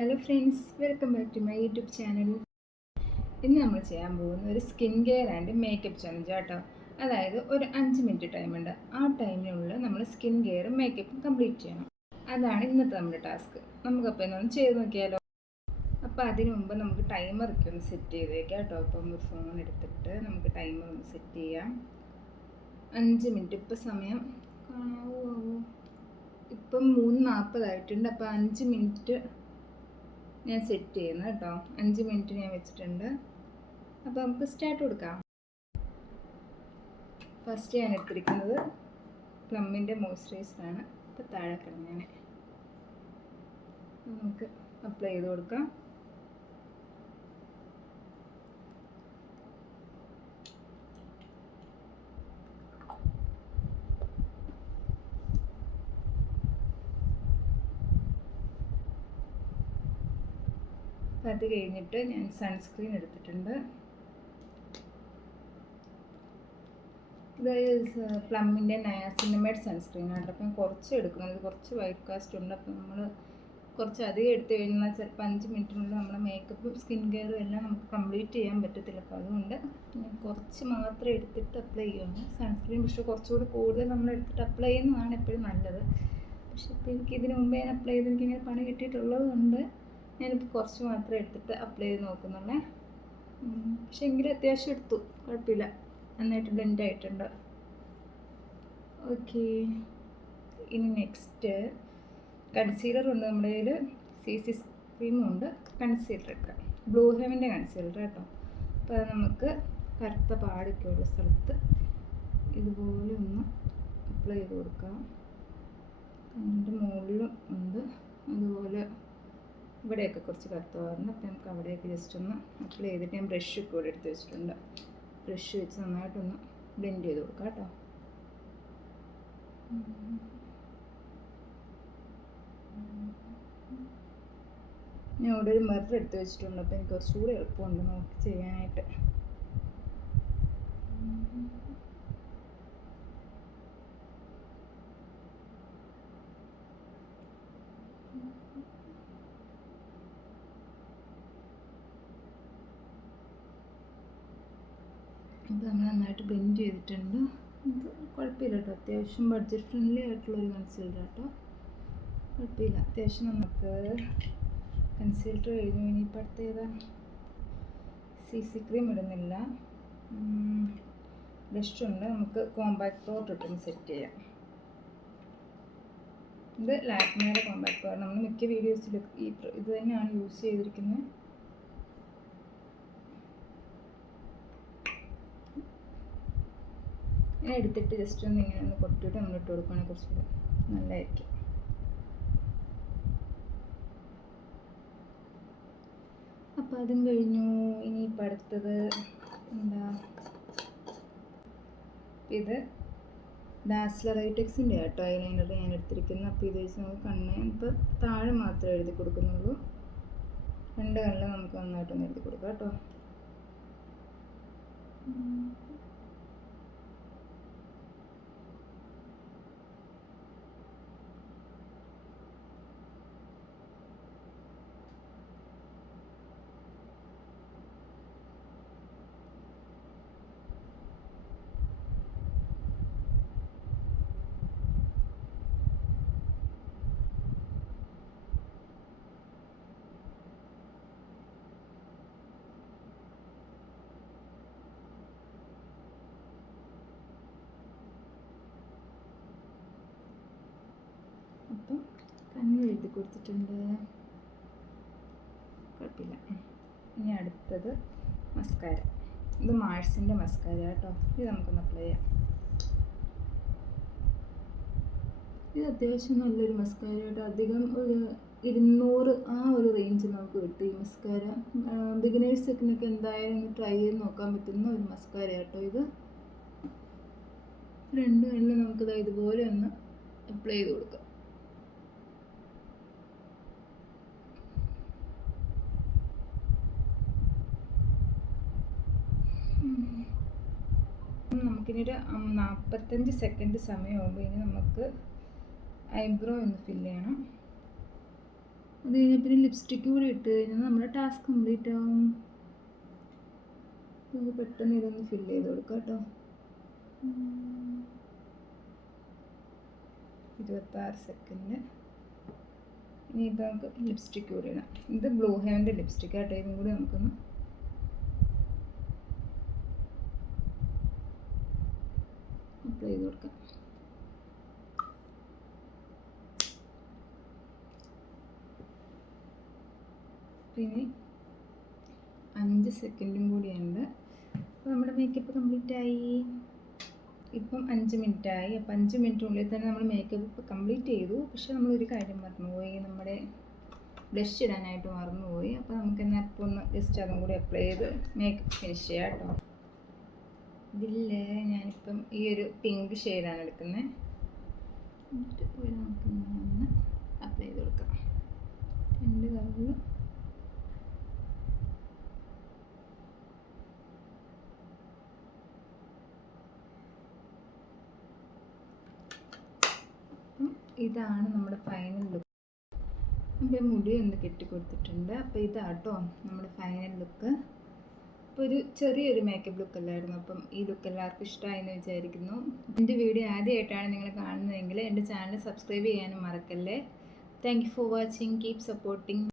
Hello friends, welcome back to my YouTube channel. ഇന്ന് നമ്മൾ ചെയ്യാൻ പോകുന്ന ഒരു skin care and makeup challenge കേട്ടോ. അതായത് ഒരു 5 മിനിറ്റ് ടൈമുണ്ട്. ആ ടൈമിനുള്ളിൽ നമ്മൾ സ്കിൻ കെയറും മേക്കപ്പും കംപ്ലീറ്റ് ചെയ്യണം. അതാണ് ഇന്നത്തെ നമ്മുടെ ടാസ്ക്. നമുക്കപ്പോൾ ഇന്നൊന്ന് ചെയ്ത് നോക്കിയാലോ. അപ്പോൾ അതിനു മുമ്പ് നമുക്ക് ടൈമറൊക്കെ ഒന്ന് സെറ്റ് ചെയ്ത് വയ്ക്കാം കേട്ടോ. അപ്പോൾ നമ്മൾ ഫോൺ എടുത്തിട്ട് നമുക്ക് ടൈമർ ഒന്ന് സെറ്റ് ചെയ്യാം. 5 മിനിറ്റ് ഇപ്പോൾ സമയം കാണാവോ? ഇപ്പം 3:40 ആയിട്ടുണ്ട്. അപ്പോൾ 5 മിനിറ്റ് ഞാൻ സെറ്റ് ചെയ്യുന്നു കേട്ടോ. 5 മിനിറ്റ് ഞാൻ വെച്ചിട്ടുണ്ട്. അപ്പോൾ നമുക്ക് സ്റ്റാർട്ട് കൊടുക്കാം. ഫസ്റ്റ് ഞാൻ എടുത്തിരിക്കുന്നത് പ്ലമ്മിൻ്റെ മോയ്സ്ചറൈസറാണ്. ഇപ്പോൾ താഴെ കിടന്നേനെ നമുക്ക് അപ്ലൈ ചെയ്ത് കൊടുക്കാം. അത് കഴിഞ്ഞിട്ട് ഞാൻ സൺസ്ക്രീൻ എടുത്തിട്ടുണ്ട്. ഇത് പ്ലമ്മിൻ്റെ നയാസിനമൈഡ് സൺസ്ക്രീനാണ്. അപ്പം കുറച്ച് എടുക്കുന്നത്, കുറച്ച് വൈറ്റ് കാസ്റ്റ് ഉണ്ട്. അപ്പം നമ്മൾ കുറച്ച് അധികം എടുത്ത് കഴിഞ്ഞാൽ ചിലപ്പോൾ 5 മിനിറ്റിനുള്ളിൽ നമ്മുടെ മേക്കപ്പും സ്കിൻ കെയറും എല്ലാം നമുക്ക് കംപ്ലീറ്റ് ചെയ്യാൻ പറ്റത്തില്ല. അപ്പോൾ അതുകൊണ്ട് ഞാൻ കുറച്ച് മാത്രം എടുത്തിട്ട് അപ്ലൈ ചെയ്യുകയാണ് സൺസ്ക്രീൻ. പക്ഷേ കുറച്ചുകൂടി കൂടുതൽ നമ്മൾ എടുത്തിട്ട് അപ്ലൈ ചെയ്യുന്നതാണ് എപ്പോഴും നല്ലത്. പക്ഷേ ഇപ്പോൾ എനിക്ക് ഇതിന് മുമ്പേ ഞാൻ അപ്ലൈ ചെയ്ത് എനിക്കിങ്ങനെ പണി കിട്ടിയിട്ടുള്ളത് കൊണ്ട് ഞാനിപ്പോൾ കുറച്ച് മാത്രം എടുത്തിട്ട് അപ്ലൈ ചെയ്ത് നോക്കുന്നുള്ളേ. പക്ഷെ എങ്കിലും അത്യാവശ്യം എടുത്തു, കുഴപ്പമില്ല, നന്നായിട്ട് ബ്ലെൻഡ് ആയിട്ടുണ്ട്. ഓക്കെ, ഇനി നെക്സ്റ്റ് കൺസീലറുണ്ട് നമ്മുടെ കയ്യിൽ. CC ക്രീമും ഉണ്ട്. കൺസീലർ എടുക്കാം, ബ്ലൂ ഹെവൻ്റെ കൺസീലർ കേട്ടോ. അപ്പോൾ അത് നമുക്ക് കറുത്ത പാടൊക്കെയുള്ള സ്ഥലത്ത് ഇതുപോലെ ഒന്ന് അപ്ലൈ ചെയ്ത് കൊടുക്കാം. അതിൻ്റെ മുകളിലും ഉണ്ട് അതുപോലെ. ഇവിടെയൊക്കെ കുറച്ച് കറുത്ത പാടുണ്ട്. അപ്പോൾ നമുക്ക് അവിടെയൊക്കെ ജസ്റ്റ് ഒന്ന് അപ്ലൈ ചെയ്തിട്ട് ഞാൻ ബ്രഷ് കൂടെ എടുത്ത് വെച്ചിട്ടുണ്ട്. ബ്രഷ് വെച്ച് നന്നായിട്ടൊന്ന് ബ്ലെൻഡ് ചെയ്ത് കൊടുക്കാം കേട്ടോ. ഞാൻ ഇവിടെ ഒരു മിറർ എടുത്ത് വെച്ചിട്ടുണ്ട്. അപ്പോൾ എനിക്ക് കുറച്ചുകൂടി എളുപ്പമുണ്ട് നോക്കി ചെയ്യാനായിട്ട്. ഇത് നമ്മൾ നന്നായിട്ട് ബ്ലെൻഡ് ചെയ്തിട്ടുണ്ട്. ഇത് കുഴപ്പമില്ല കേട്ടോ, അത്യാവശ്യം ബഡ്ജറ്റ് ഫ്രണ്ട്ലി ആയിട്ടുള്ളൊരു കൺസീലർ കേട്ടോ. കുഴപ്പമില്ല, അത്യാവശ്യം നമുക്ക് കൺസീലർ കഴിഞ്ഞു. ഇനിയിപ്പോൾ അടുത്ത ഏതാ? CC ക്രീം ഇടുന്നില്ല. ബ്ലഷ് ഉണ്ട്. നമുക്ക് കോമ്പാക്ട് പൗഡർ ഇട്ടൊന്ന് സെറ്റ് ചെയ്യാം. ഇത് ലാക്മേയുടെ കോമ്പാക്ട് പൗഡർ. നമ്മൾ മിക്ക വീഡിയോസിലും ഇത് തന്നെയാണ് യൂസ് ചെയ്തിരിക്കുന്നത്. ഞാൻ എടുത്തിട്ട് ജസ്റ്റ് ഒന്ന് ഇങ്ങനെ ഒന്ന് കൊട്ടിട്ട് നമ്മൾ ഇട്ട് കൊടുക്കുകയാണെങ്കിൽ കുറച്ചുകൂടെ നല്ലതായിരിക്കും. അപ്പോൾ അതും കഴിഞ്ഞു. ഇനിയിപ്പോൾ അടുത്തത് എന്താ? ഇത് ഡാസ്ലർ ഐടെക്സിൻ്റെ കേട്ടോ ഐലൈനർ ഞാൻ എടുത്തിരിക്കുന്നത്. അപ്പോൾ ഇത് വെച്ച് നമുക്ക് കണ്ണ് ഇപ്പോൾ താഴെ മാത്രമേ എഴുതി കൊടുക്കുന്നുള്ളൂ. 2 കണ്ണിൽ നമുക്ക് നന്നായിട്ടൊന്ന് എഴുതി കൊടുക്കാം കേട്ടോ. അപ്പം കണ്ണ് എഴുതി കൊടുത്തിട്ടുണ്ട്, കുഴപ്പമില്ല. ഇനി അടുത്തത് മസ്കാര. ഇത് മാഴ്സിൻ്റെ മസ്കാര കേട്ടോ. ഇത് നമുക്കൊന്ന് അപ്ലൈ ചെയ്യാം. ഇത് അത്യാവശ്യം നല്ലൊരു മസ്കാര കേട്ടോ. അധികം ഒരു 200 ആ ഒരു റേഞ്ച് നമുക്ക് കിട്ടും ഈ മസ്കാര. ബിഗിനേഴ്സൊക്കെ എന്തായാലും ട്രൈ ചെയ്ത് നോക്കാൻ പറ്റുന്ന ഒരു മസ്കാര കേട്ടോ ഇത്. 2 കണ്ണിൽ നമുക്കിത് ഇതുപോലെ ഒന്ന് അപ്ലൈ ചെയ്ത് കൊടുക്കാം. നമുക്കിനൊരു 45 സെക്കൻഡ് സമയമുള്ളൂ. ഇനി നമുക്ക് ഐബ്രോ ഒന്ന് ഫില്ല് ചെയ്യണം. അത് കഴിഞ്ഞാൽ പിന്നെ ലിപ്സ്റ്റിക്ക് കൂടി ഇട്ട് കഴിഞ്ഞാൽ നമ്മുടെ ടാസ്ക് കംപ്ലീറ്റ് ആവും. നമുക്ക് പെട്ടെന്ന് ഇതൊന്ന് ഫില്ല് ചെയ്ത് കൊടുക്കാം കേട്ടോ. 26 സെക്കൻഡ്. ഇനിയിപ്പോൾ നമുക്ക് ലിപ്സ്റ്റിക്ക് കൂടി ഇടാം. ഇത് ബ്ലൂ ഹെവൻ്റെ ലിപ്സ്റ്റിക് ആട്ടോ. ഇതും കൂടി നമുക്കൊന്ന് അപ്ലൈ ചെയ്ത് കൊടുക്കാം. പിന്നെ 5 സെക്കൻഡും കൂടിയുണ്ട്. അപ്പോൾ നമ്മുടെ മേക്കപ്പ് കംപ്ലീറ്റ് ആയി. ഇപ്പം 5 മിനിറ്റ് ആയി. അപ്പോൾ 5 മിനിറ്റിനുള്ളിൽ തന്നെ നമ്മൾ മേക്കപ്പ് കംപ്ലീറ്റ് ചെയ്തു. പക്ഷെ നമ്മളൊരു കാര്യം മറന്നുപോയി, നമ്മുടെ ബ്ലഷ് ഇടാനായിട്ട് മറന്നുപോയി. അപ്പോൾ നമുക്ക് എന്നാൽ ഇപ്പോൾ ഒന്ന് ജസ്റ്റ് അതും കൂടി അപ്ലൈ ചെയ്ത് മേക്കപ്പ് ഫിനിഷ് ചെയ്യാം കേട്ടോ. ഇതിൽ ഞാനിപ്പം ഈ ഒരു പിങ്ക് ഷെയ്ഡാണ് എടുക്കുന്നത്. എന്നിട്ട് ഇവിടെ നമുക്ക് ഒന്ന് അപ്ലൈ ചെയ്ത് കൊടുക്കാം. 2 കളറിൽ ഇതാണ് നമ്മുടെ ഫൈനൽ ലുക്ക്. നമ്മുടെ മുടി ഒന്ന് കെട്ടിക്കൊടുത്തിട്ടുണ്ട്. അപ്പോൾ ഇതാട്ടോ നമ്മുടെ ഫൈനൽ ലുക്ക്. അപ്പോൾ ഒരു ചെറിയൊരു മേക്കപ്പ് ലുക്ക് അല്ലായിരുന്നു. അപ്പം ഈ ലുക്ക് എല്ലാവർക്കും ഇഷ്ടമായെന്ന് വിചാരിക്കുന്നു. എൻ്റെ വീഡിയോ ആദ്യമായിട്ടാണ് നിങ്ങൾ കാണുന്നതെങ്കിൽ എൻ്റെ ചാനൽ സബ്സ്ക്രൈബ് ചെയ്യാനും മറക്കല്ലേ. Thank you for watching. Keep supporting.